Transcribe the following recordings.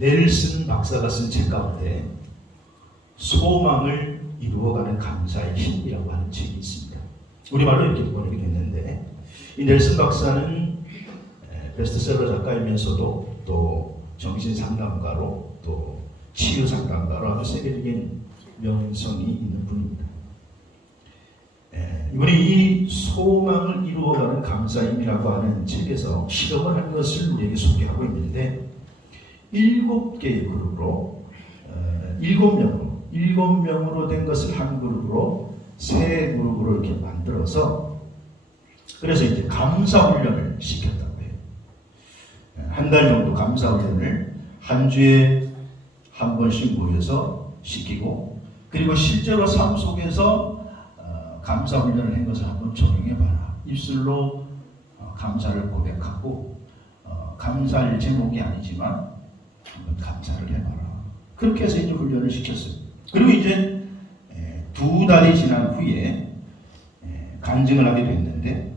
넬슨 박사가 쓴 책 가운데 소망을 이루어가는 감사의 힘이라고 하는 책이 있습니다. 우리말로 이렇게 번역이 됐는데, 이 넬슨 박사는 베스트셀러 작가이면서도 또 정신상담가로 또 치유상담가로 아주 세계적인 명성이 있는 분입니다. 이번에 이 소망을 이루어가는 감사임이라고 하는 책에서 실험을 한 것을 우리에게 소개하고 있는데, 7개의 그룹으로 7명으로 된 것을 한 그룹으로 3그룹으로 이렇게 만들어서, 그래서 이제 감사훈련을 시켰다고 해요. 한 달 정도 감사훈련을 한 주에 한 번씩 모여서 시키고, 그리고 실제로 삶 속에서 감사훈련을 한 것을 한번 적용해봐라. 입술로 감사를 고백하고, 감사할 제목이 아니지만 한번 감사를 해봐라. 그렇게 해서 이제 훈련을 시켰어요. 그리고 이제 2달이 지난 후에 간증을 하게 됐는데,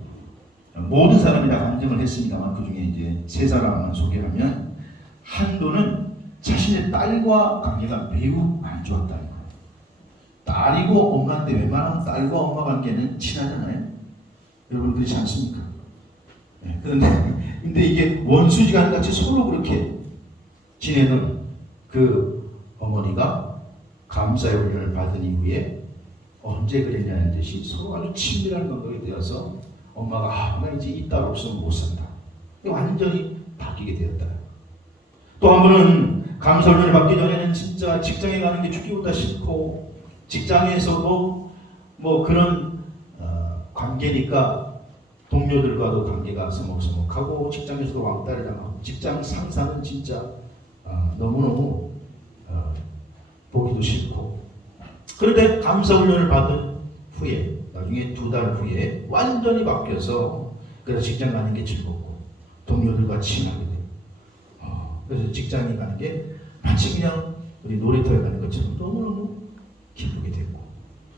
모든 사람이 다 간증을 했습니다만 그 중에 이제 3사람만 소개하면, 한도는 자신의 딸과 관계가 매우 안 좋았다는 거예요. 딸이고 엄마인데 웬만하면 딸과 엄마 관계는 친하잖아요. 여러분 그렇지 않습니까? 근데 이게 원수지간 같이 서로 그렇게 지내던 그 어머니가 감사의 훈련을 받은 이후에 언제 그랬냐는 듯이 서로 아주 친밀한 관계가 되어서 엄마가 나 이제 이 딸 없으면 못 산다. 완전히 바뀌게 되었다. 또 한 번은 감사훈련을 받기 전에는 진짜 직장에 가는 게 죽기보다 싫고, 직장에서도 뭐 그런 관계니까 동료들과도 관계가 서먹서먹하고, 직장에서도 왕따를 당하고, 직장 상사는 진짜 너무너무 보기도 싫고. 그런데 감사훈련을 받은 후에, 나중에 2달 후에 완전히 바뀌어서, 그래서 직장 가는 게 즐겁고 동료들과 친하게 돼요. 그래서 직장에 가는 게 마치 그냥 우리 놀이터에 가는 것처럼 너무너무 기쁘게 됐고,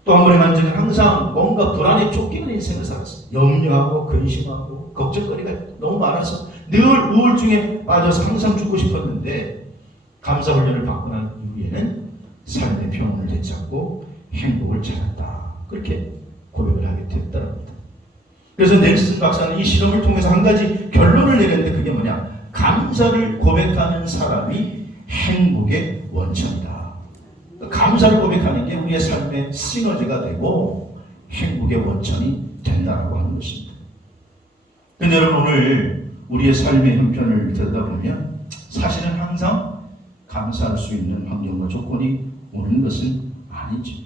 또 한 번의 간증은 항상 뭔가 불안에 쫓기는 인생을 살았어요. 염려하고 근심하고 걱정거리가 너무 많아서 늘 우울증에 빠져서 항상 죽고 싶었는데, 감사훈련을 받고 난 이후에는 삶의 평온을 되찾고 행복을 찾았다. 그렇게 고백을 하게 됐다는 겁니다. 그래서 넬슨 박사는 이 실험을 통해서 한 가지 결론을 내렸는데, 그게 뭐냐? 감사를 고백하는 사람이 행복의 원천이다. 감사를 고백하는 게 우리의 삶의 시너지가 되고 행복의 원천이 된다고 하는 것입니다. 그런데 여러분, 오늘 우리의 삶의 형편을 들여다보면 사실은 항상 감사할 수 있는 환경과 조건이 오는 것은 아니죠.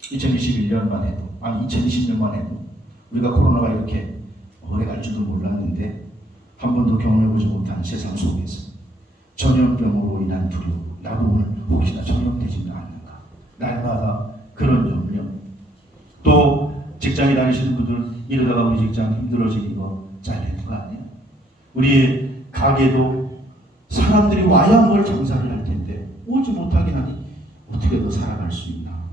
2021년만 해도, 2020년만 해도 우리가 코로나가 이렇게 오래 갈 줄도 몰랐는데, 한 번도 경험해보지 못한 세상 속에서 전염병으로 인한 두려움, 나도 오늘 혹시나 전염되지는 않는가, 날마다 그런 염려, 또 직장에 다니시는 분들 이러다가 우리 직장 힘들어지는 거 잘되는 거 아니에요? 우리 가게도 사람들이 와야 뭘 장사를 할 텐데 오지 못하게 하니 어떻게 더 살아갈 수 있나?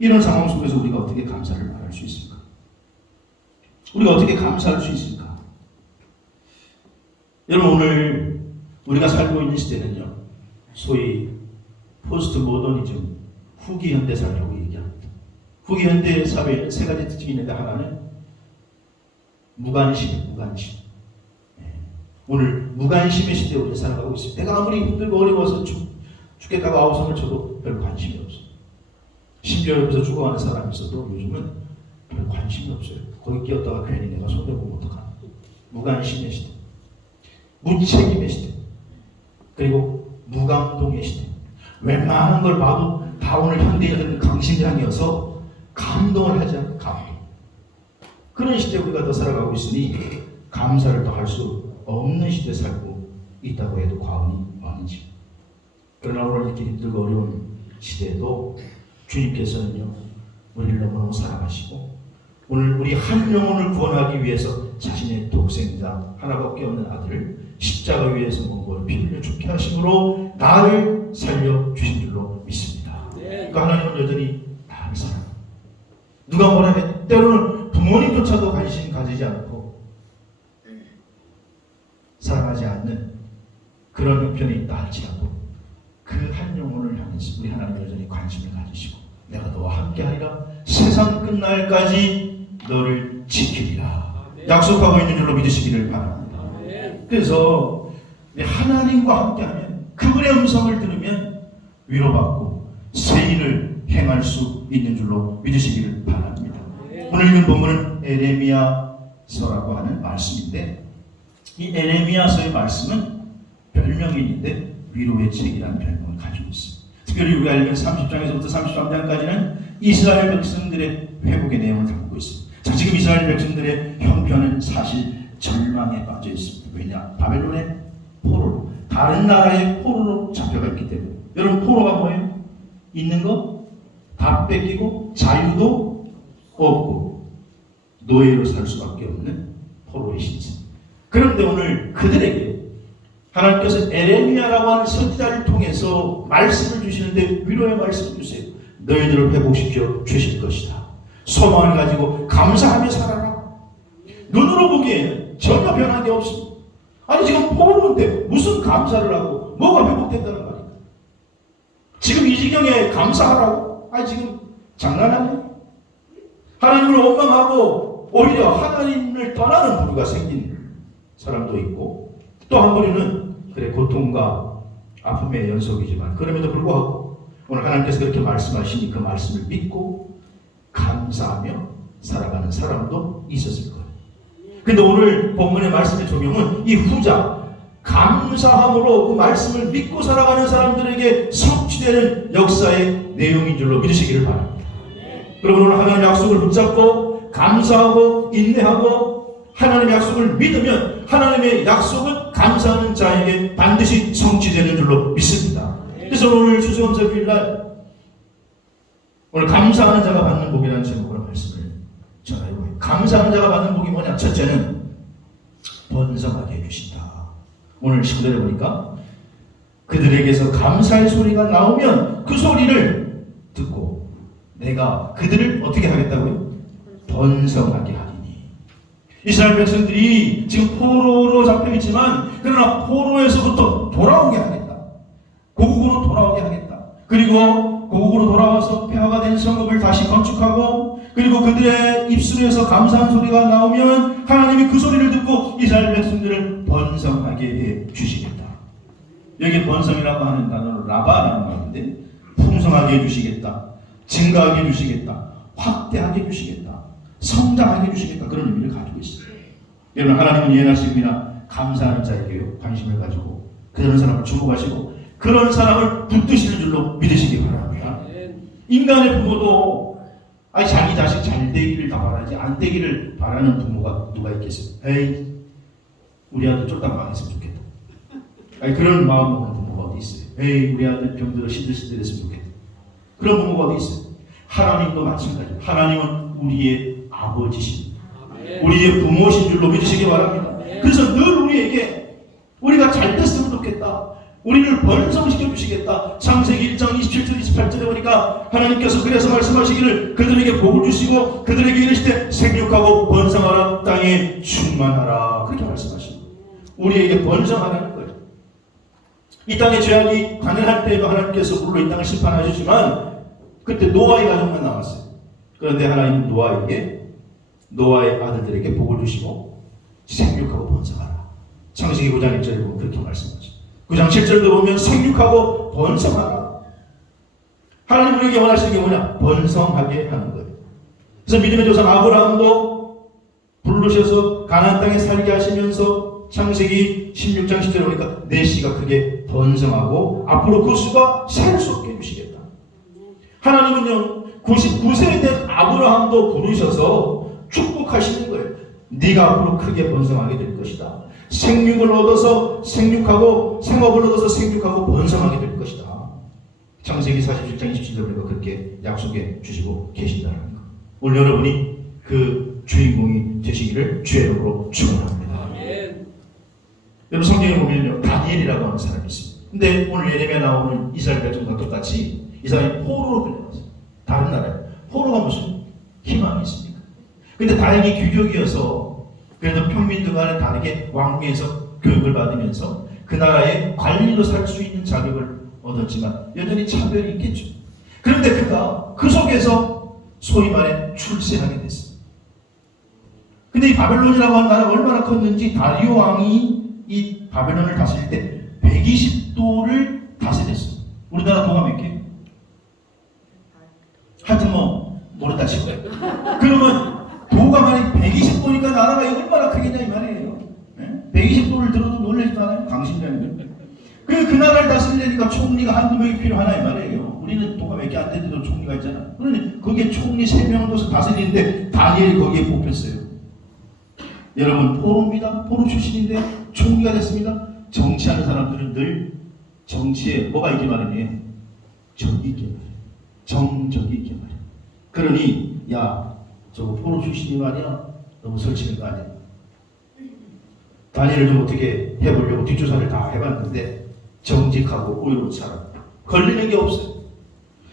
이런 상황 속에서 우리가 어떻게 감사를 말할 수 있을까? 우리가 어떻게 감사할 수 있을까? 여러분, 오늘 우리가 살고 있는 시대는요, 소위 포스트 모더니즘, 후기 현대 사회라고 얘기합니다. 후기 현대 사회에 3가지 특징이 있는데, 하나는 무관심이에요. 무관심. 오늘 무관심의 시대에 우리가 살아가고 있습니다. 내가 아무리 힘들고 어려워서 죽겠다고 아우성을 쳐도 별 관심이 없어요. 심지어 옆에서 죽어가는 사람이 있어도 요즘은 별 관심이 없어요. 거기 끼었다가 괜히 내가 손대보면 어떡하나. 무관심의 시대, 무책임의 시대, 그리고 무감동의 시대. 웬만한 걸 봐도 다 오늘 현대인들은 강심장이어서 감동을 하지 않는 감동. 그런 시대에 우리가 더 살아가고 있으니 감사를 더 할 수 없는 시대에 살고 있다고 해도 과언이 아니지. 그러나 오늘 이렇게 힘들고 어려운 시대에도 주님께서는요, 우리를 너무너무 사랑하시고, 오늘 우리 한 영혼을 구원하기 위해서 자신의 독생자 하나밖에 없는 아들을 십자가 위에서 몸을 피 흘려 죽게 하심으로 나를 살려주신 줄로 믿습니다. 그러니까 하나님은 여전히 나를 사랑합니다. 누가 뭐라 해, 때로는 부모님조차도 관심 가지지 않고 사랑하지 않는 그런 형편이 있다 할지라도 그 한 영혼을 향해서 우리 하나님 여전히 관심을 가지시고 내가 너와 함께하리라 세상 끝날까지 너를 지키리라 약속하고 있는 줄로 믿으시기를 바랍니다. 그래서 하나님과 함께하면 그분의 음성을 들으면 위로받고 새 일을 행할 수 있는 줄로 믿으시기를 바랍니다. 오늘 읽은 본문은 에레미야서라고 하는 말씀인데 이 에레미야서의 말씀은 별명이 있는데 위로의 책이라는 별명을 가지고 있습니다. 특별히 우리가 읽은 30장에서부터 33장까지는 이스라엘 백성들의 회복의 내용을 담고 있습니다. 자, 지금 이스라엘 백성들의 형편은 사실 절망에 빠져 있습니다. 왜냐? 바벨론의 포로로, 다른 나라의 포로로 잡혀가 있기 때문에. 여러분, 포로가 뭐예요? 있는 거 다 뺏기고 자유도 없고 노예로 살 수밖에 없는 포로의 신세. 그런데 오늘 그들에게 하나님께서 에레미야라고 하는 선지자를 통해서 말씀을 주시는데 위로의 말씀을 주세요. 너희들을 회복시켜 주실 것이다. 소망을 가지고 감사하며 살아라. 눈으로 보기에는 전혀 변한 게 없습니다. 아니 지금 포로인데 무슨 감사를 하고 뭐가 회복된다는 말이야. 지금 이 지경에 감사하라고? 아니 지금 장난하네? 하나님을 원망하고 오히려 하나님을 떠나는 부류가 생긴 사람도 있고 또 한 부류는 그래 고통과 아픔의 연속이지만 그럼에도 불구하고 오늘 하나님께서 그렇게 말씀하시니 그 말씀을 믿고 감사하며 살아가는 사람도 있었을 거예요. 근데 오늘 본문의 말씀의 적용은 이 후자 감사함으로 그 말씀을 믿고 살아가는 사람들에게 성취되는 역사의 내용인 줄로 믿으시기를 바랍니다. 여러분 오늘 하나님의 약속을 붙잡고 감사하고 인내하고 하나님의 약속을 믿으면 하나님의 약속은 감사하는 자에게 반드시 성취되는 줄로 믿습니다. 그래서 오늘 추수감사 주일날 오늘 감사하는 자가 받는 복이라는 제목으로 말씀을 전하려고. 감사하는 자가 받는 복이 뭐냐? 첫째는 번성하게 해주신다. 오늘 19절에 보니까 그들에게서 감사의 소리가 나오면 그 소리를 듣고 내가 그들을 어떻게 하겠다고요? 번성하게 하리니. 이스라엘 백성들이 지금 포로로 잡혀있지만 그러나 포로에서부터 돌아오게 하겠다. 고국으로 돌아오게 하겠다. 그리고 고국으로 돌아와서 폐허가 된 성읍을 다시 건축하고 그리고 그들의 입술에서 감사한 소리가 나오면 하나님이 그 소리를 듣고 이스라엘 백성들을 번성하게 해 주시겠다. 여기 번성이라고 하는 단어는 라바라는 말인데 풍성하게 해 주시겠다. 증가하게 해 주시겠다. 확대하게 해 주시겠다. 성장하게 해 주시겠다. 그런 의미를 가지고 있어요. 여러분 하나님은 예나시구나 감사하는 자에게 관심을 가지고 그런 사람을 주목하시고 그런 사람을 붙드시는 줄로 믿으시기 바랍니다. 인간의 부모도 아니 자기 자식 잘 되기를 다 바라지 안 되기를 바라는 부모가 누가 있겠어요? 에이 우리 아들 쫄딱 망했으면 좋겠다. 아니 그런 마음 먹는 부모가 어디 있어요? 에이 우리 아들 병들어 시들시들했으면 좋겠다. 그런 부모가 어디 있어요? 하나님도 마찬가지예요. 하나님은 우리의 아버지십니다. 우리의 부모신 줄로 믿으시기 바랍니다. 그래서 늘 우리에게 우리가 잘 됐으면 좋겠다. 우리를 번성시켜 주시겠다. 창세기 1장 27절 28절에 보니까 하나님께서 그래서 말씀하시기를 그들에게 복을 주시고 그들에게 이르시되 생육하고 번성하라 땅에 충만하라 그렇게 말씀하십니다. 우리에게 번성하라는 거예요. 이 땅에 죄악이 관연할 때에도 하나님께서 물로 이 땅을 심판하셨지만 그때 노아의 가족만 남았어요. 그런데 하나님은 노아의 아들들에게 복을 주시고 생육하고 번성하라. 창세기 9장 1절에 보면 그렇게 말씀하죠. 9장 7절도 보면 생육하고 번성하라. 하나님 우리에게 원하시는 게 뭐냐? 번성하게 하는 거예요. 그래서 믿음의 조상 아브라함도 부르셔서 가나안 땅에 살게 하시면서 창세기 16장 10절에 보니까 내 씨가 크게 번성하고 앞으로 그 수가 셀 수 없게 해주시겠다. 하나님은요 99세 된 아브라함도 부르셔서 축복하시는 거예요. 네가 앞으로 크게 번성하게 될 것이다. 생육을 얻어서 생육하고 생업을 얻어서 생육하고 번성하게 될 것이다. 창세기 47장 27절에 보니까 그렇게 약속해 주시고 계신다는 거. 오늘 여러분이 그 주인공이 되시기를 주의 이름으로 축원합니다. 여러분 성경에 보면요 다니엘이라고 하는 사람이 있습니다. 근데 오늘 예레미야 나오는 이스라엘 백성과 똑같이 이 사람이 포로로 끌려갔어요. 다른 나라에. 포로가 무슨 희망이 있습니까? 근데 다행히 귀족이어서 그래도 평민들 간에 다르게 왕궁에서 교육을 받으면서 그 나라의 관리로 살 수 있는 자격을 얻었지만 여전히 차별이 있겠죠. 그런데 그가 그 속에서 소위 말해 출세하게 됐습니다. 근데 이 바벨론이라고 하는 나라가 얼마나 컸는지 다리오 왕이 이 바벨론을 다스릴 때 120도를 다스렸어요. 우리나라 도가 몇 개? 하여튼 뭐 모른다 치고. 그러면 도가 만약 120도니까 나라가 얼마나 크겠냐 이 말이에요. 120도를 들어도 놀라지도 않아요. 강심장님. 그 나라를 다스리려니까 총리가 한두 명이 필요하나 이 말이에요. 우리는 도가 몇 개 안 되는데도 총리가 있잖아. 그러니 거기에 총리 3명 둬서 다스리는데 다니엘이 거기에 뽑혔어요. 여러분 포로입니다. 포로 출신인데 총리가 됐습니다. 정치하는 사람들은 늘 정치에 뭐가 있게 마련이에요? 정이 있게 마련. 정적이 있게 마련. 그러니 야 저거 포로 출신이 말이야 너무 설치는 거 아니야. 다니엘을 좀 어떻게 해보려고 뒷조사를 다 해봤는데 정직하고 의로운 사람 걸리는 게 없어요.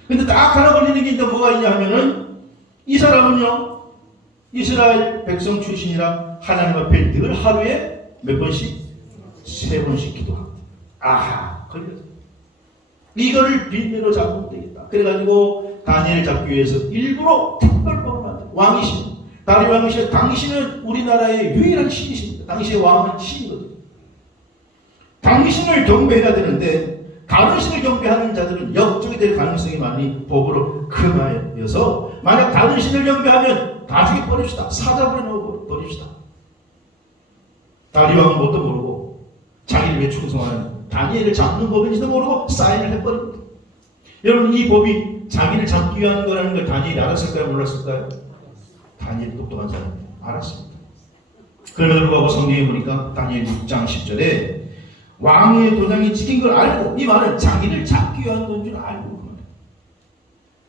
근데 딱 하나 걸리는 게 있는데 뭐가 있냐 하면은 이 사람은요 이스라엘 백성 출신이라 하나님 앞에 늘 하루에 몇 번씩? 3번씩 기도합니다. 아하 걸렸어요. 이거를 빈대로 잡으면 되겠다. 그래가지고 다니엘을 잡기 위해서 일부러 특별법을 만들어. 왕이신 다리 왕이신 당신은 우리나라의 유일한 신이십니다. 당시의 왕은 신이거든요. 당신을 경배해야 되는데 다른 신을 경배하는 자들은 역적이 될 가능성이 많이 법으로 금하여서 만약 다른 신을 경배하면 다 죽여버립시다. 사자불에 넣어버립시다. 다리 왕은 뭣도 모르고 자기를 왜 충성하는 다니엘을 잡는 법인지도 모르고 사인을 해버립니다. 여러분 이 법이 자기를 잡기 위한 거라는 걸 다니엘이 알았을까요? 몰랐을까요? 다니엘이 똑똑한 사람이에요. 알았습니다. 그럼에도 불구하고 성경에 보니까 다니엘 6장 10절에 왕의 도장이 찍힌 걸 알고 이 말은 자기를 잡기 위한 건 줄 알고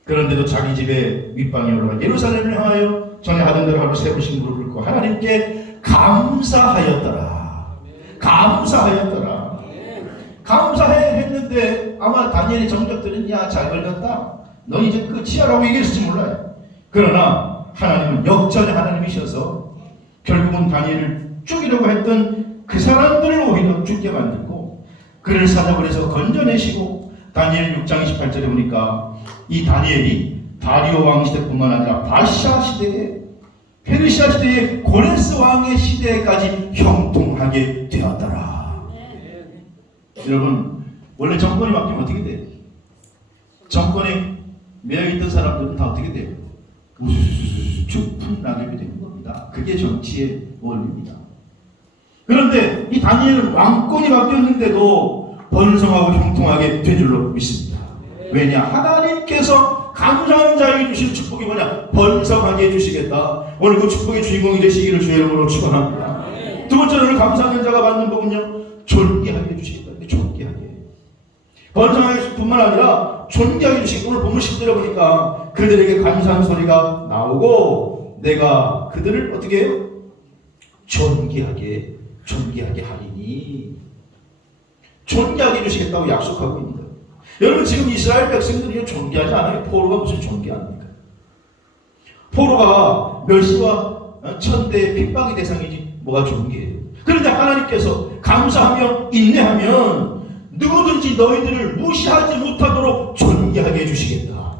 그런데도 자기 집에 윗방에 올라가 예루살렘을 향하여 전에 하던 대로 하루 3번씩 무릎을 꿇고 하나님께 감사하였더라. 감사하였더라. 감사했는데 아마 다니엘의 정적들은 야 잘 걸렸다. 넌 이제 끝이야라고 얘기했을지 몰라요. 그러나 하나님은 역전의 하나님이셔서 결국은 다니엘을 죽이려고 했던 그 사람들을 오히려 죽게 만들고 그를 사자굴에서 건져내시고 다니엘 6장 28절에 보니까 이 다니엘이 다리오 왕 시대뿐만 아니라 바샤 시대에 페르시아 시대의 고레스 왕의 시대까지 형통하게 되었더라. 여러분 원래 정권이 바뀌면 어떻게 돼요? 정권에 매여있던 사람들은 다 어떻게 돼요? 우수수수수 낙엽이 되는 겁니다. 그게 정치의 원리입니다. 그런데 이 다니엘은 왕권이 바뀌었는데도 번성하고 형통하게 된 줄로 믿습니다. 왜냐? 하나님께서 감사한 자에게 주실 축복이 뭐냐? 번성하게 해주시겠다. 오늘 그 축복의 주인공이 되시기를 주의 이름으로 축원합니다. 두 번째로 감사하는 자가 받는 복은요? 존귀하게 해주시겠다. 존귀하게. 번성하게 뿐만 아니라 존귀하게 해주시고 오늘 본문 10절에 보니까 그들에게 감사한 소리가 나오고 내가 그들을 어떻게 해요? 존귀하게 하리니 존귀하게 해주시겠다고 약속하고 있는 거예요. 여러분 지금 이스라엘 백성들이 존귀하지 않아요. 포로가 무슨 존귀합니까? 포로가 멸시와 천대의 핍박의 대상이지 뭐가 존귀해요. 그런데 하나님께서 감사하며 인내하면 누구든지 너희들을 무시하지 못하도록 존귀하게 해주시겠다.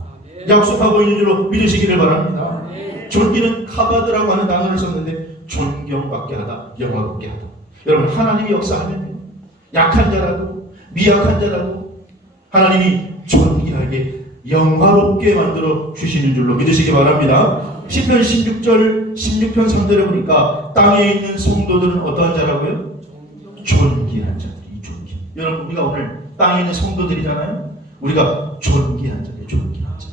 약속하고 있는 줄로 믿으시기를 바랍니다. 존귀는 카바드라고 하는 단어를 썼는데 존경받게 하다, 영화롭게 하다. 여러분 하나님이 역사하면 약한 자라도 미약한 자라도 하나님이 존귀하게 영화롭게 만들어 주시는 줄로 믿으시기 바랍니다. 시편 16편 3절에 보니까 땅에 있는 성도들은 어떠한 자라고요? 존귀한 자들이 존귀. 여러분 우리가 오늘 땅에 있는 성도들이잖아요. 우리가 존귀한 자들, 존귀한 자.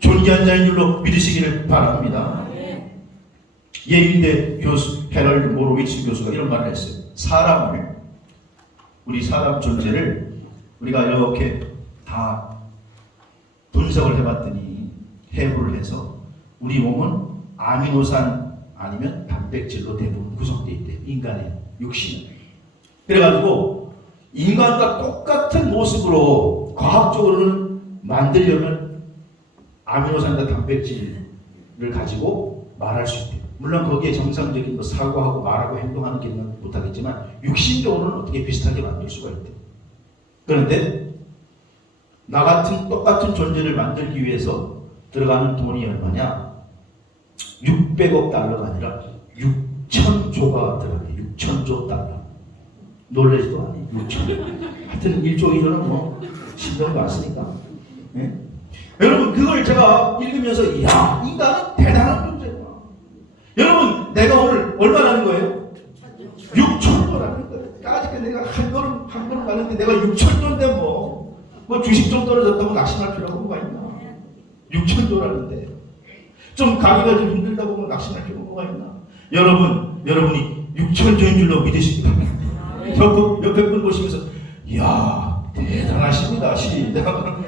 존귀한 자인 줄로 믿으시기를 바랍니다. 예인대 교수 헤럴드 모로위츠 교수가 이런 말을 했어요. 우리 사람 존재를 우리가 이렇게 다 분석을 해봤더니 해부를 해서 우리 몸은 아미노산 아니면 단백질로 대부분 구성되어 있대요. 인간의 육신은. 그래가지고 인간과 똑같은 모습으로 과학적으로는 만들려면 아미노산과 단백질을 가지고 말할 수 있대요. 물론 거기에 정상적인 뭐 사고하고 말하고 행동하는 기능은 못하겠지만 육신적으로는 어떻게 비슷하게 만들 수가 있대요. 그런데 나 같은 똑같은 존재를 만들기 위해서 들어가는 돈이 얼마냐? 600억 달러가 아니라 6천조가 들어가요. 6천조 달러. 놀라지도 않아요. 6천. 하여튼 1조 2조는 뭐 신경이 많으니까. 예? 여러분 그걸 제가 읽으면서 이야 인간은 대단한 존재구나. 여러분 내가 오늘 얼마라는 거예요? 6천조라는 거예요. 아직 내가 한 걸음 가는데 내가 6천조인데 뭐 주식 좀 떨어졌다고 낙심할 필요가 뭐가 있나? 6천조라는데 좀 가기가 좀 힘들다고 뭐 낙심할 필요가 뭐가 있나? 여러분이 6천조인 줄로 믿으시기 바랍니다. 옆에 분 보시면서 이야 대단하십니다. 시작.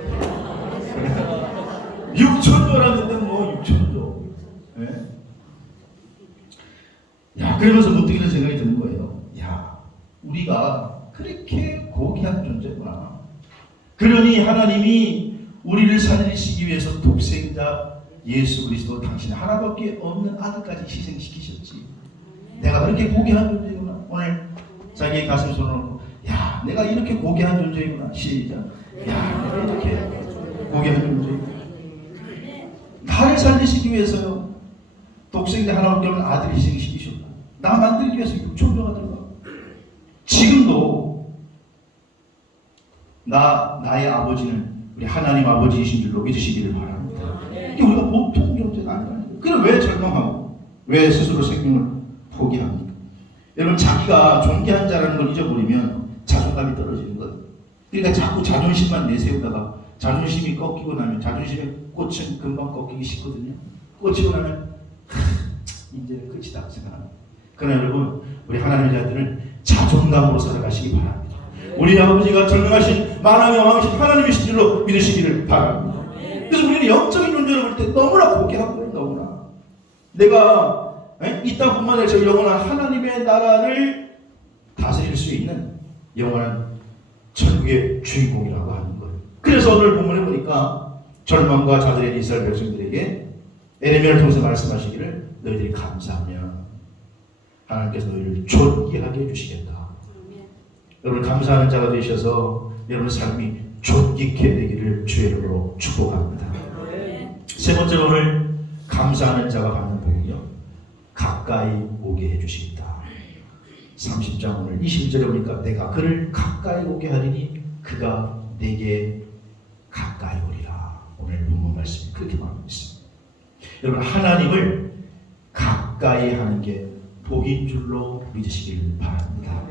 6천조라는데 뭐 6천조. 네? 야 그러면서 문득 이런 생각이 드는 거예요. 야 우리가 그렇게 고귀한 존재구나. 그러니 하나님이 우리를 살리시기 위해서 독생자 예수 그리스도 당신 하나밖에 없는 아들까지 희생시키셨지. 내가 그렇게 고귀한 존재구나. 오늘 자기의 가슴에 손을 얹고 야 내가 이렇게 고귀한 존재구나. 시작. 야 내가 이렇게 고귀한 존재구나. 나를 살리시기 위해서요. 독생자 하나밖에 없는 아들을 희생시키셨고 나 만들기 위해서 6천조가 들어가. 지금도 나의 아버지는 우리 하나님 아버지이신 줄로 믿으시기를 바랍니다. 이게 우리가 보통 존재가 아니라는 거예요. 그럼 왜 절망하고 왜 스스로 생명을 포기합니까? 여러분 자기가 존귀한 자라는 걸 잊어버리면 자존감이 떨어지는 거예요. 그러니까 자꾸 자존심만 내세우다가 자존심이 꺾이고 나면 자존심의 꽃은 금방 꺾이기 쉽거든요. 꽂히고 나면 이제는 끝이다 생각합니다. 그러나 여러분 우리 하나님의 자들은 자존감으로 살아가시기 바랍니다. 우리 아버지가 전능하신 만왕의 왕이신 하나님이신 줄로 믿으시기를 바랍니다. 그래서 우리는 영적인 존재를 볼 때 너무나 고귀한 거예요. 너무나 내가 이 땅뿐만 아니라 저 영원한 하나님의 나라를 다스릴 수 있는 영원한 천국의 주인공이라고 하는 거예요. 그래서 오늘 본문에 보니까 절망과 좌절의 이스라엘 백성들에게 에레미야를 통해서 말씀하시기를 너희들이 감사하면 하나님께서 너희를 존귀하게 해주시겠다. 여러분 감사하는 자가 되셔서 여러분 삶이 존귀케 되기를 주의 이름으로 축복합니다. 세 번째로 오늘 감사하는 자가 받는 복이요 가까이 오게 해주시겠다. 30장 오늘 20절에 보니까 내가 그를 가까이 오게 하리니 그가 내게 가까이 오리라. 오늘 본문 말씀이 그렇게 말하고 있습니다. 여러분 하나님을 가까이 하는 게 복인 줄로 믿으시길 바랍니다.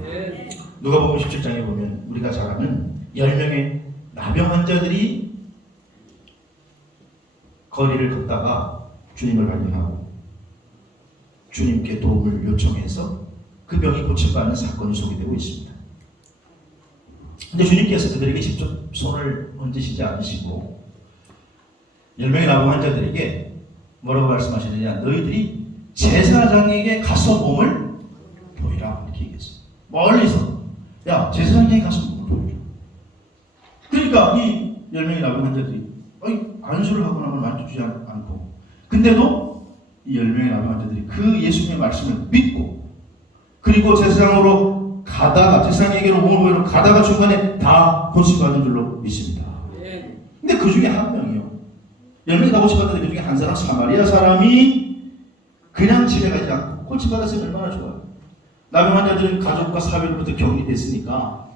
누가복음 17장에 보면 우리가 잘 아는 10명의 나병 환자들이 거리를 걷다가 주님을 발견하고 주님께 도움을 요청해서 그 병이 고침받는 사건이 소개되고 있습니다. 근데 주님께서 그들에게 직접 손을 얹으시지 않으시고 10명의 나병 환자들에게 뭐라고 말씀하시느냐, 너희들이 제사장에게 가서 몸을 보이라 이렇게 얘기했어요. 멀리서 야 제사장에게 가서 몸을 보이라. 그러니까 이 10명의 나병 환자들이 안수를 하고 나면 만족하지 않고 근데도 이 10명의 나병 환자들이 그 예수님의 말씀을 믿고 그리고 제사장으로 가다가 제사장에게로 몸을 보이러 가다가 중간에 다 고침받은 줄로 믿습니다. 근데 그 중에 한 명이요. 10명이 다 고침받았는데 그 중에 한 사람 사마리아 사람이 그냥 집에 가지 않고 고침받았으면 얼마나 좋아요. 나병 환자들은 가족과 사회로부터 격리됐으니까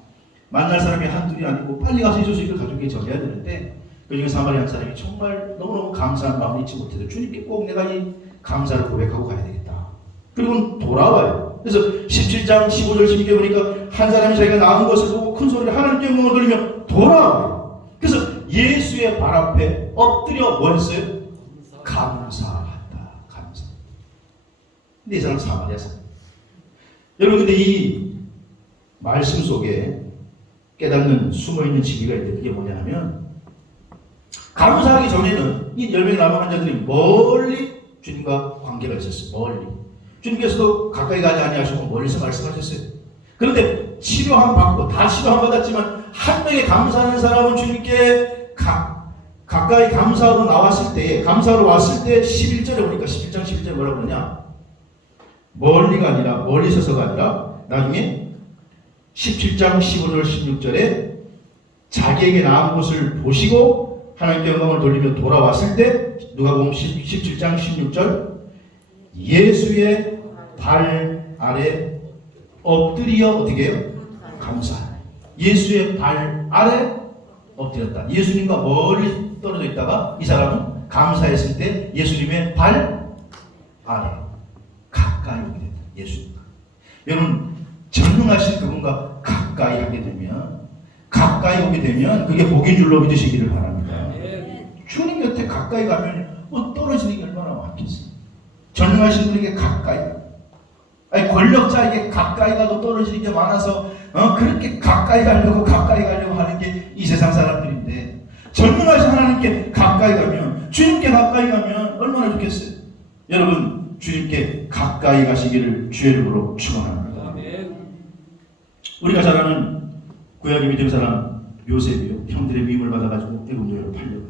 만날 사람이 한둘이 아니고 빨리 가서 이 소식을 가족에게 전해야 되는데 그 중에 사마리아 한 사람이 정말 너무너무 감사한 마음을 잊지 못해서 주님께 꼭 내가 이 감사를 고백하고 가야 되겠다. 그리고 돌아와요. 그래서 17장 15절 16절 보니까 한 사람이 자기가 나은 것을 보고 큰 소리로 하나님께 영광을 돌리며 돌아와요. 그래서 예수의 발 앞에 엎드려 뭐 했어요? 감사한다. 감사. 근데 이 사람 사마리아 사람. 여러분 근데 이 말씀 속에 깨닫는 숨어있는 진리가 있는데 그게 뭐냐 하면 감사하기 전에는 이 10명의 나병 환자들이 멀리 주님과 관계가 있었어요. 멀리. 주님께서도 가까이 가지 아니하시고 멀리서 말씀하셨어요. 그런데 치료함 받고 다 치료함 받았지만 한 명의 감사하는 사람은 주님께 가까이 감사하러 나왔을 때에 감사하러 왔을 때 11절에 보니까 11장 11절에 뭐라고 그러냐, 멀리가 아니라 멀리 서서가 아니라 나중에 17장 15절 16절에 자기에게 나은 것을 보시고 하나님께 영광을 돌리며 돌아왔을 때 누가복음 17장 16절 예수의 발 아래 엎드려 어떻게 해요? 감사하라. 예수의 발 아래 엎드렸다. 예수님과 멀리 떨어져 있다가 이 사람은 감사했을 때 예수님의 발 아래 가까이 오게 된다. 예수님과. 여러분 전능하신 그분과 가까이 하게 되면 가까이 오게 되면 그게 복인 줄로 믿으시기를 바랍니다. 주님 곁에 가까이 가면 떨어지는 게 얼마나 많겠어요. 전능하신 분에게 가까이 아니 권력자에게 가까이 가도 떨어지는 게 많아서 그렇게 가까이 가려고 하는 게 이 세상 사람들인데 전능하신 하나님께 가까이 가면 주님께 가까이 가면 얼마나 좋겠어요. 여러분 주님께 가까이 가시기를 주의 이름으로 축원합니다. 우리가 잘 아는 구약의 믿음 사람 요셉이요. 형들의 미움을 받아가지고 애굽 노예로 팔려요.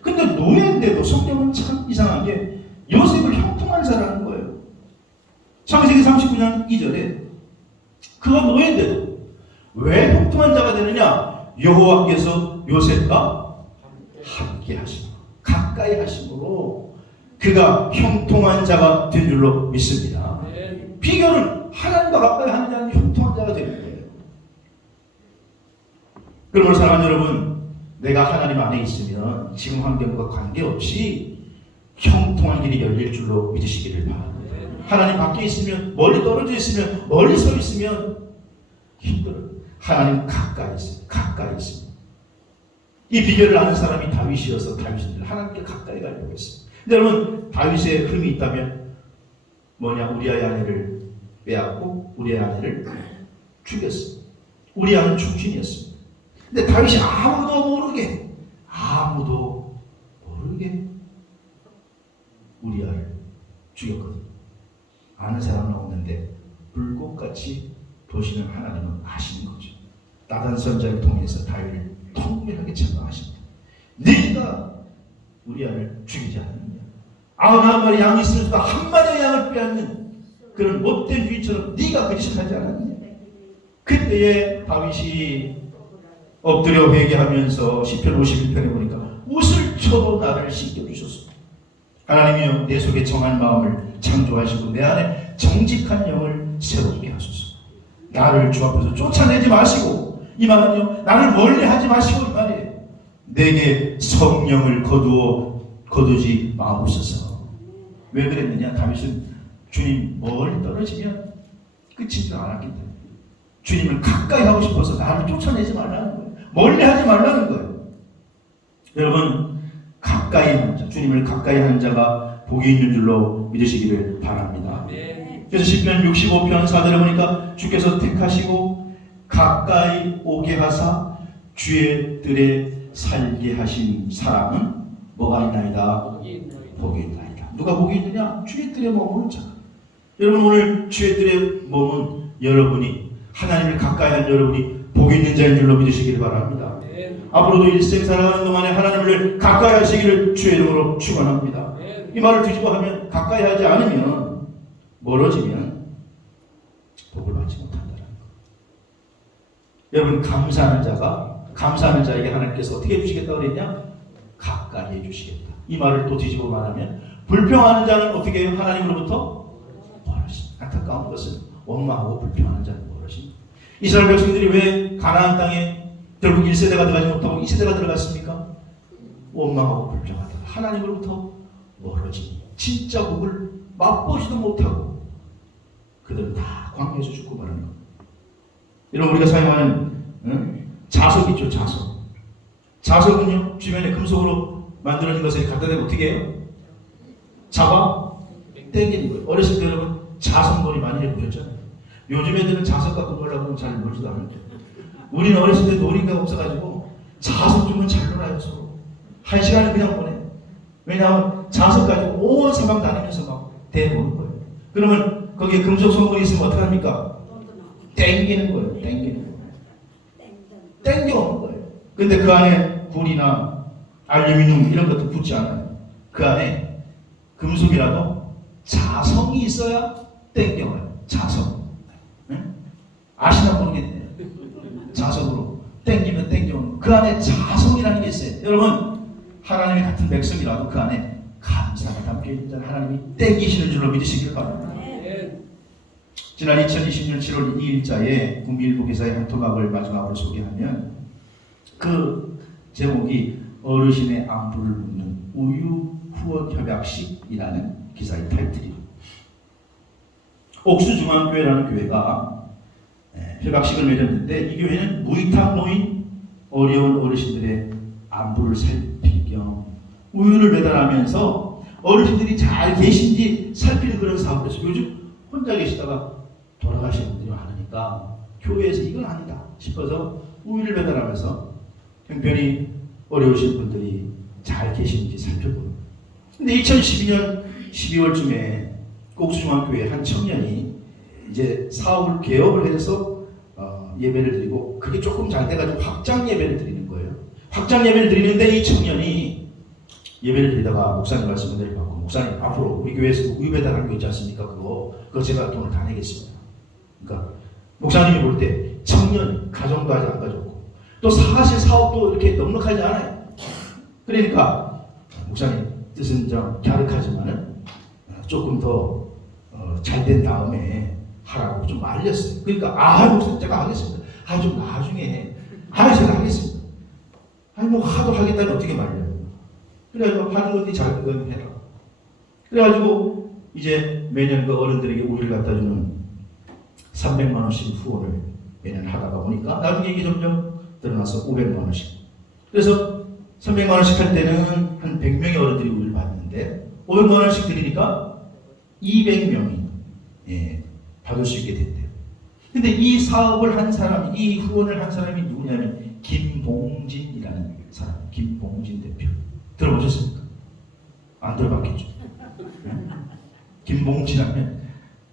근데 노예인데도 성경은 참 이상한 게 요셉을 형통한 자라는 거예요. 창세기 39장 2절에 그가 노예인데도 왜 형통한 자가 되느냐? 여호와께서 요셉과 함께 하심으로 가까이 하심으로 그가 형통한 자가 된 줄로 믿습니다. 비결은 하나님과 가까이 하는 자는 형통한 자가 되는 거예요. 그러므로 사랑하는 여러분, 내가 하나님 안에 있으면 지금 환경과 관계없이 형통한 길이 열릴 줄로 믿으시기를 바랍니다. 하나님 밖에 있으면, 멀리 떨어져 있으면, 멀리 서 있으면 힘들어요. 하나님 가까이 있어요. 가까이 있어요. 이 비결을 아는 사람이 다윗이어서 다윗은 하나님께 가까이 가려고 했어요. 근데 여러분, 다윗의 흠이 있다면 뭐냐? 우리아의 아내를 빼앗고 우리아의 아내를 죽였어요. 우리아는 충신이었어요. 근데 다윗이 아무도 모르게 우리아를 죽였거든요. 아는 사람은 없는데 불꽃같이 보시는 하나님은 아시는 거죠. 나단 선자를 통해서 다윗을 통렬하게 책망하십니다. 네가 우리아를 죽이지 않느냐. 91마리 양이 있으면서도 한 마리의 양을 빼앗는 그런 못된 주인처럼 네가 그 짓을 하지 않았느냐. 그때에 다윗이 엎드려 회개하면서 시편 51편에 보니까 웃을 쳐도 나를 씻겨주소서. 하나님이여 내 속에 정한 마음을 창조하시고 내 안에 정직한 영을 세우게 하소서. 나를 주 앞에서 쫓아내지 마시고 이 말은요 나를 멀리하지 마시고 이 말이에요. 내게 성령을 거두지 마옵소서. 왜 그랬느냐? 다윗은 주님 멀리 떨어지면 끝인 줄 알았기 때문에 주님을 가까이 하고 싶어서 나를 쫓아내지 말라는 거예요. 멀리하지 말라는 거예요. 여러분 가까이 하는 자, 주님을 가까이 하는 자가 복이 있는 줄로 믿으시기를 바랍니다. 그래서 시편 65편 4절에 보니까 주께서 택하시고 가까이 오게 하사 주의 뜰에 살게 하신 사람은 뭐가 있나이다? 복이 있나이다. 누가 복이 있느냐? 주의 뜰에 머무는 자. 여러분 오늘 주의 뜰에 머문 여러분이 하나님을 가까이 한 여러분이 복이 있는 자인 줄로 믿으시기를 바랍니다. 앞으로도 일생 살아가는 동안에 하나님을 가까이 하시기를 주의 이름으로 축원합니다. 이 말을 뒤집어 하면 가까이 하지 않으면 멀어지면 복을 받지 못한다는 것. 여러분 감사하는 자에게 하나님께서 어떻게 해주시겠다고 그랬냐? 가까이 해주시겠다. 이 말을 또 뒤집어 말하면 불평하는 자는 어떻게 해요? 하나님으로부터 멀어집니다. 안타까운 것은 원망하고 불평하는 자는 멀어집니다. 이스라엘 백성들이 왜 가나안 땅에 결국 1세대가 들어가지 못하고 2세대가 들어갔습니까? 원망하고 불평하다가 하나님으로부터 멀어진 진짜 복을 맛보지도 못하고 그들은 다 광야에서 죽고 마는 겁니다. 여러분 우리가 사용하는 자석 있죠. 자석은요 주변에 금속으로 만들어진 것을 갖다 대고 어떻게 해요? 잡아 땡기는 거예요. 어렸을 때 여러분 자석놀이 많이 해보셨잖아요. 요즘 애들은 자석 갖고 놀라고는 잘 놀지도 않는데 우리는 어렸을 때 놀이가 없어가지고 자석 주면 잘 놀아요. 서로 한 시간을 그냥 보내. 왜냐하면 자석 가지고 온 사방 다니면서 막 대보는 거예요. 그러면 거기에 금속 성분이 있으면 어떡합니까? 땡기는 거예요. 땡겨오는 거예요. 근데 그 안에 굴이나 알루미늄 이런 것도 붙지 않아요. 그 안에 금속이라도 자성이 있어야 땡겨와요. 자성. 네? 아시나 모르겠네요. 자석으로 땡기면 땡겨오는 그 안에 자성이라는 게 있어요. 여러분, 하나님의 같은 백성이라도 그 안에 감사가 담겨 있는 자 하나님이 땡기시는 줄로 믿으시길 바랍니다. 지난 2020년 7월 2일자에 국민일보 기사의 한 토막을 마지막으로 소개하면 그 제목이 어르신의 안부를 묻는 우유 후원 협약식이라는 기사의 타이틀이에요. 옥수중앙교회라는 교회가 협약식을 맺었는데 이 교회는 무위탁 놓인 어려운 어르신들의 안부를 살필 겸 우유를 배달하면서 어르신들이 잘 계신지 살피는 그런 사업을 했어요. 요즘 혼자 계시다가 돌아가시는 분들이 많으니까 교회에서 이건 아니다 싶어서 우유를 배달하면서 형편이 어려우신 분들이 잘 계신지 살펴보는. 근데 2012년 12월쯤에 옥수중앙교회 한 청년이 이제 사업을 개업을 해서 예배를 드리고 그게 조금 잘 돼가지고 확장 예배를 드리는 거예요. 확장 예배를 드리는데 이 청년이 예배를 드리다가 목사님 말씀을 내려받고 목사님 앞으로 우리 교회에서 우유 배달하는 거 있지 않습니까? 그거 제가 돈을 다 내겠습니다. 그러니까 목사님이 볼 때 청년 가정도 아직 안 가졌고 또 사실 사업도 이렇게 넉넉하지 않아요. 그러니까 목사님 뜻은 좀 갸륵하지만은 조금 더 잘 된 다음에 하라고 좀 말렸어요. 그러니까 목사님 제가 하겠습니다. 좀 나중에 제가 하겠습니다. 뭐 하도 하겠다니 어떻게 말려요. 그래가지고 하는 건데 작은 건 해라. 그래가지고 이제 매년 그 어른들에게 우유를 갖다 주는 300만 원씩 후원을 매년 하다가 보니까 나중에 이게 점점 드러나서 500만 원씩. 그래서 300만 원씩 할 때는 한 100명의 어른들이 우유를 받는데 500만 원씩 드리니까 200명이 받을 수 있게 됐대요. 근데 이 사업을 한 사람이, 이 후원을 한 사람이 누구냐면 김봉진이라는 사람, 김봉진 대표. 들어보셨습니까? 안 들어봤겠죠. 김봉진 하면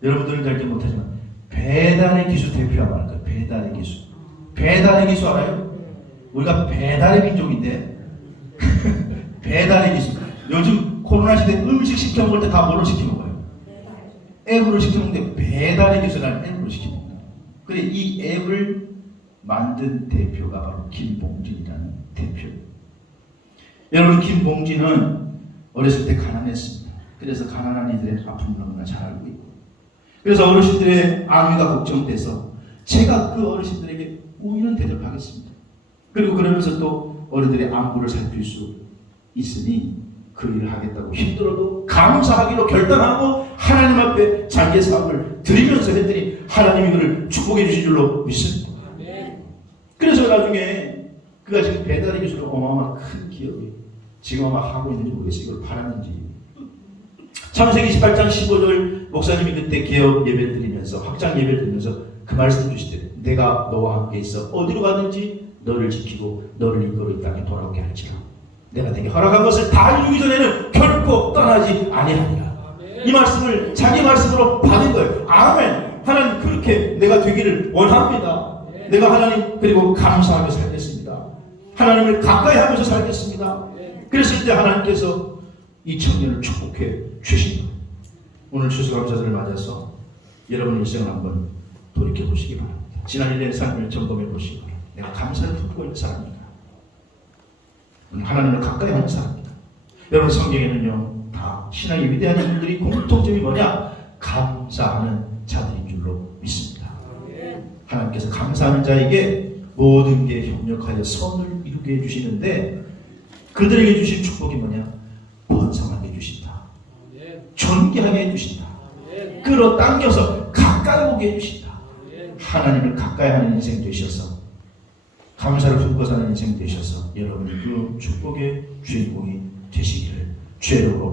여러분들은 알지 못하지만 배달의 기수 대표라고 하는 거예요. 배달의 기수. 배달의 기수 알아요? 우리가 배달의 민족인데 배달의 기수. 요즘 코로나 시대에 음식 시켜 먹을 때 다 뭐로 시켜 먹어요? 앱으로 시켜 먹는데 배달의 기수라는 앱으로 시켜 먹는 거예요. 그래 이 앱을 만든 대표가 바로 김봉진이라는 대표예요. 여러분, 김봉진은 어렸을 때 가난했습니다. 그래서 가난한 이들의 아픔을 너무나 잘 알고 있고 그래서 어르신들의 안위가 걱정돼서 제가 그 어르신들에게 우유는 대접하겠습니다. 그리고 그러면서 또 어른들의 안부를 살필 수 있으니 그 일을 하겠다고 힘들어도 감사하기로 결단하고 하나님 앞에 자기의 사업을 드리면서 했더니 하나님이 그를 축복해 주신 줄로 믿습니다. 그래서 나중에 그가 지금 배달의 기술로 어마어마한 큰 기업이 지금 아마 하고 있는지 모르겠어요. 이걸 팔았는지. 창세기 28장 15절 목사님이 그때 개업 예배를 드리면서 확장 예배를 드리면서 그 말씀 주시되 내가 너와 함께 있어 어디로 가든지 너를 지키고 너를 이끌어 이 땅에 돌아오게 할지라. 내가 내게 허락한 것을 다 이루기 전에는 결코 떠나지 아니하리라. 이 말씀을 자기 말씀으로 받은 거예요. 아멘. 하나님 그렇게 내가 되기를 원합니다. 내가 하나님 그리고 감사하며 살겠습니다. 하나님을 가까이 하면서 살겠습니다. 그랬을 때 하나님께서 이 청년을 축복해 주신 거예요. 오늘 추수감사절을 맞아서 여러분의 인생을 한번 돌이켜보시기 바랍니다. 지난 1년의 삶을 점검해 보시기 바랍니다. 내가 감사를 품고 있는 사람입니다. 하나님을 가까이 하는 사람입니다. 여러분 성경에는요 다 신앙이 위대한 분들이 공통점이 뭐냐? 감사하는 자들인 줄로 믿습니다. 하나님께서 감사하는 자에게 모든 게 협력하여 선을 이루게 해주시는데 그들에게 주신 축복이 뭐냐? 번성하게 해주신다. 존귀하게 해주신다. 끌어당겨서 가까이 오게 해주신다. 하나님을 가까이 하는 인생 되셔서 감사를 품고 사는 인생 되셔서 여러분이 그 축복의 주인공이 되시기를 주의 이름으로